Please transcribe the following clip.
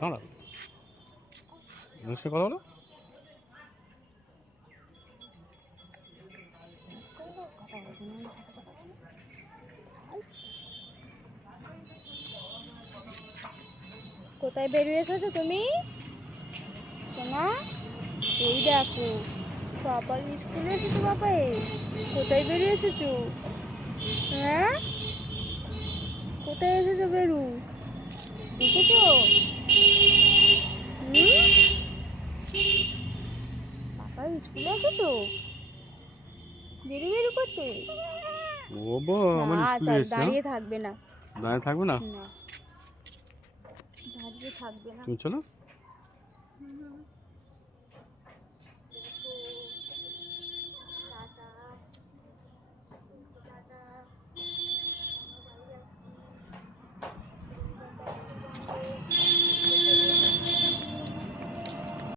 দাঁড়া, সে কথা বলো। কোথায় বেরিয়ে এসেছো তুমি? সোনা, এই দেখো বাবা স্কুলে এসেছো। বাবা কোথায় বেরিয়ে এসেছো? হ্যাঁ, কোথায় এসেছো বেরু? দেখেছো? বাবা স্কুলে এসেছো বেরু বেরু করতে? ও বাবা, আমার স্কুলে এসেছে। দাঁড়িয়ে থাকবে না। দাঁড়িয়ে থাকবে না, না, দাঁড়িয়ে থাকবে না। তুমি চলো।